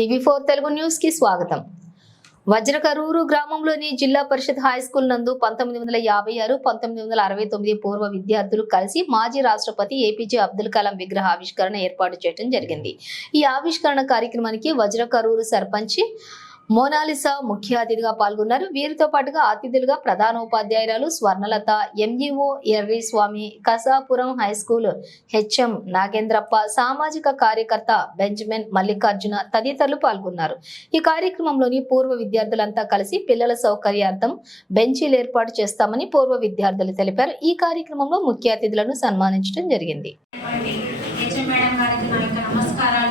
TV four Telugu న్యూస్కి స్వాగతం. వజ్రకరూరు గ్రామంలోని జిల్లా పరిషత్ హై స్కూల్ నందు పంతొమ్మిది వందల యాభై ఆరు పంతొమ్మిది వందల అరవై తొమ్మిది పూర్వ విద్యార్థులు కలిసి మాజీ రాష్ట్రపతి ఏపీజే అబ్దుల్ కలాం విగ్రహ ఆవిష్కరణ ఏర్పాటు చేయడం జరిగింది. ఈ ఆవిష్కరణ కార్యక్రమానికి వజ్రకరూరు సర్పంచ్ మోనాలిసా ముఖ్య అతిథిగా పాల్గొన్నారు. వీరితో పాటుగా అతిథులుగా ప్రధానోపాధ్యాయురాలు Swarnalatha MEO Erri Swamy Kasapuram high school HM Nagendrappa సామాజిక కార్యకర్త బెంజమిన్ మల్లికార్జున తదితరులు పాల్గొన్నారు. ఈ కార్యక్రమంలోని పూర్వ విద్యార్థులంతా కలిసి పిల్లల సౌకర్యార్థం బెంచీలు ఏర్పాటు చేస్తామని పూర్వ విద్యార్థులు తెలిపారు. ఈ కార్యక్రమంలో ముఖ్య అతిథులను సన్మానించడం జరిగింది. నమస్కారాలు.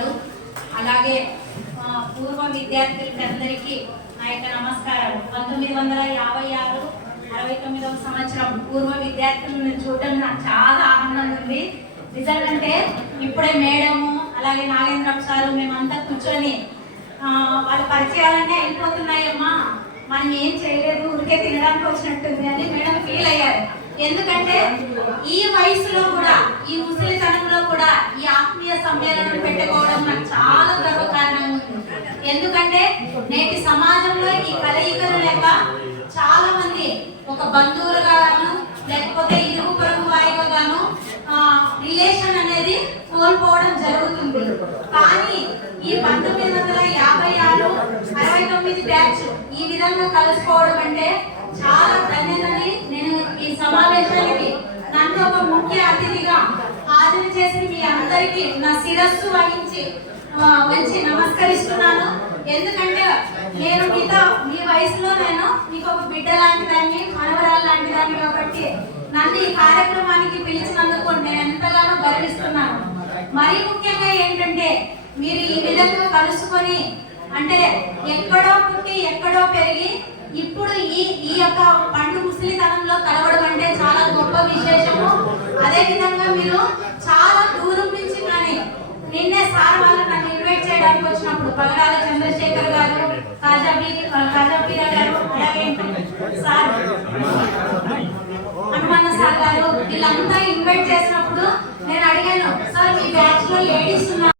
విద్యార్థులకి అందరికీ నా యొక్క నమస్కారం. పంతొమ్మిది వందల యాభై ఆరు అరవై తొమ్మిదవ సంవత్సరం పూర్వ విద్యార్థులను చూడడం నాకు చాలా ఆనందంగా ఉంది. నిజంగంటే ఇప్పుడే మేడము అలాగే నాగేంద్రం సారు మేమంతా కూర్చొని వాళ్ళ పరిచయాలన్నీ అయిపోతున్నాయమ్మా. మనం ఏం చేయలేదు ఊరికే తినడానికి వచ్చినట్టుంది అని మేడం ఫీల్ అయ్యారు. ఎందుకంటే ఈ వయసులో కూడా ఈ ముసలితనంలో కూడా ఈ ఆత్మీయ సమ్మేళనం పెట్టుకోవడం నాకు చాలా గర్వకారణంగా ఉంది ఎందుకంటే నేటి సమాజంలో ఈ కలయికలు లేక చాలా మంది ఒక బంధువులుగా గాను లేకపోతే ఇరుగు పొరుగు వారిగా గాను రిలేషన్ అనేది కోల్పోవడం జరుగుతుంది. కానీ ఈ పంతొమ్మిది వందల యాభై ఆరు అరవై తొమ్మిది బ్యాచ్ ఈ విధంగా కలుసుకోవడం అంటే చాలా ధన్యతని నేను ఈ సమావేశానికి నన్ను ఒక ముఖ్య అతిథిగా హాజరు చేసి మీ అందరికీ నా శిరస్సు వహించి మంచి నమస్కరిస్తున్నాను. ఎందుకంటే నేను మీతో మీ వయసులో నేను మీకు ఒక బిడ్డ లాంటి దాన్ని మనవరాలు లాంటి దాన్ని కాబట్టి నన్ను ఈ కార్యక్రమానికి పిలిచినందుకు నేను ఎంతగానో గర్విస్తున్నాను. మరీ ముఖ్యంగా ఏంటంటే మీరు ఈ విధంగా కలుసుకొని అంటే ఎక్కడో పుట్టి ఎక్కడో పెరిగి ఇప్పుడు ఈ ఈ యొక్క పండు ముసలితనంలో కలవడం అంటే చాలా గొప్ప విశేషము. అదే విధంగా మీరు చాలా దూరం నుంచి కానీ నిన్నే సార్ చేయడానికి వచ్చినప్పుడు పగడాల చంద్రశేఖర్ గారు కాజాబీ కాజాబీరా గారు అలాగే సార్ హనుమాన సార్ గారు వీళ్ళంతా ఇన్వైట్ చేసినప్పుడు నేను అడిగాను సార్ మీ బ్యాచ్లో లేడీస్ ఉన్నారు?